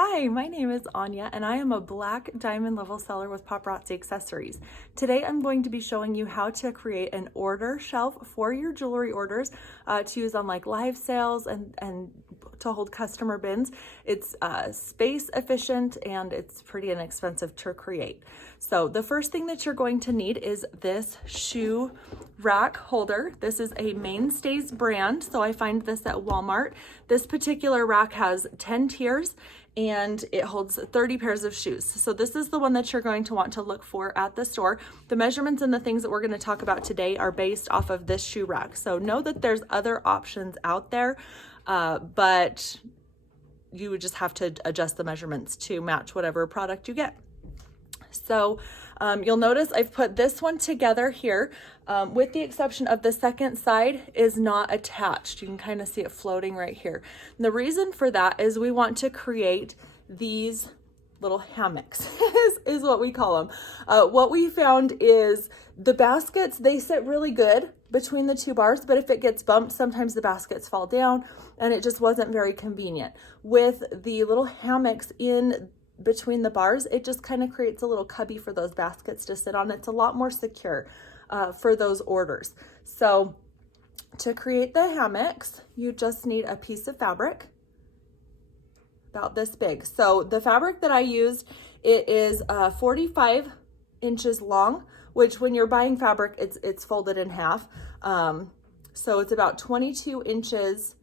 Hi, my name is Anya and I am a black diamond level seller with Paparazzi Accessories. Today I'm going to be showing you how to create an order shelf for your jewelry orders to use on like live sales and to hold customer bins. It's space efficient and it's pretty inexpensive to create. So the first thing that you're going to need is this shoe rack holder. This is a Mainstays brand, so I find this at Walmart. This particular rack has 10 tiers and it holds 30 pairs of shoes. So this is the one that you're going to want to look for at the store. The measurements and the things that we're going to talk about today are based off of this shoe rack. So know that there's other options out there, but you would just have to adjust the measurements to match whatever product you get. So you'll notice I've put this one together here, with the exception of the second side is not attached. You can kind of see it floating right here. And the reason for that is we want to create these little hammocks is what we call them. What we found is the baskets, they sit really good between the two bars, but if it gets bumped, sometimes the baskets fall down and it just wasn't very convenient. With the little hammocks in between the bars, it just kind of creates a little cubby for those baskets to sit on. It's a lot more secure for those orders. So to create the hammocks, you just need a piece of fabric about this big. So the fabric that I used, it is 45 inches long, which when you're buying fabric, it's folded in half. So it's about 22 inches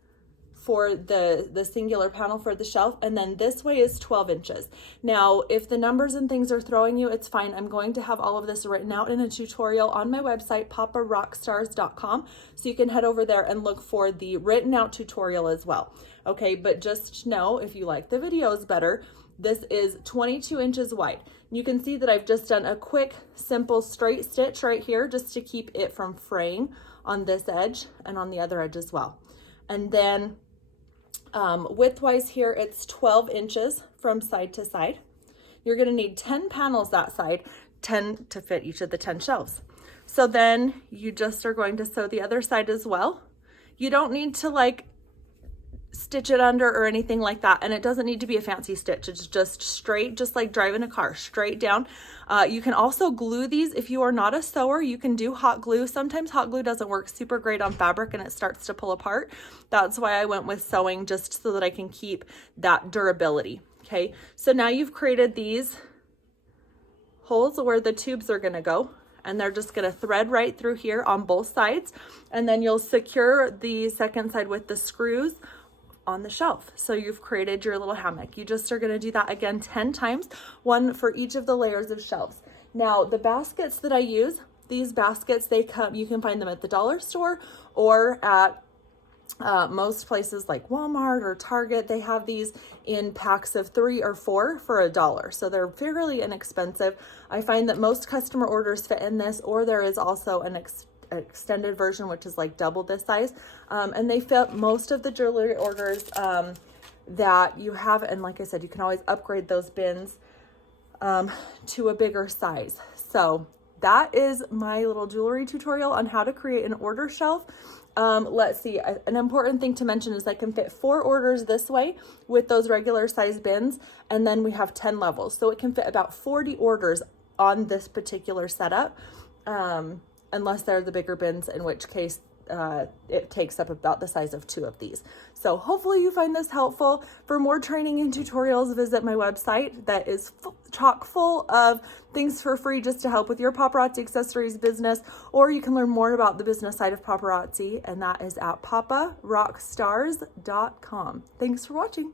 for the singular panel for the shelf, and then this way is 12 inches. Now, if the numbers and things are throwing you, it's fine. I'm going to have all of this written out in a tutorial on my website, paparockstars.com, so you can head over there and look for the written out tutorial as well. Okay, but just know, if you like the videos better, this is 22 inches wide. You can see that I've just done a quick, simple straight stitch right here just to keep it from fraying on this edge and on the other edge as well. And then width-wise here, it's 12 inches from side to side. You're going to need 10 panels that side, 10 to fit each of the 10 shelves. So then you just are going to sew the other side as well. You don't need to like stitch it under or anything like that, and it doesn't need to be a fancy stitch. It's just straight, just like driving a car, straight down. You can also glue these. If you are not a sewer, you can do hot glue. Sometimes hot glue doesn't work super great on fabric and it starts to pull apart. That's why I went with sewing, just so that I can keep that durability. Okay, so now you've created these holes where the tubes are going to go, and they're just going to thread right through here on both sides, and then you'll secure the second side with the screws on the shelf. So you've created your little hammock. You just are going to do that again 10 times, one for each of the layers of shelves. Now the baskets that I use, these baskets, they come, you can find them at the dollar store or at most places like Walmart or Target. They have these in packs of 3 or 4 for $1. So they're fairly inexpensive. I find that most customer orders fit in this, or there is also an extended version, which is like double this size, and they fit most of the jewelry orders that you have. And like I said, you can always upgrade those bins to a bigger size. So that is my little jewelry tutorial on how to create an order shelf. Let's see, an important thing to mention is I can fit 4 orders this way with those regular size bins, and then we have 10 levels, so it can fit about 40 orders on this particular setup, unless they're the bigger bins, in which case it takes up about the size of 2 of these. So hopefully you find this helpful. For more training and tutorials, visit my website that is chock full of things for free just to help with your paparazzi accessories business, or you can learn more about the business side of paparazzi, and that is at paparockstars.com. Thanks for watching.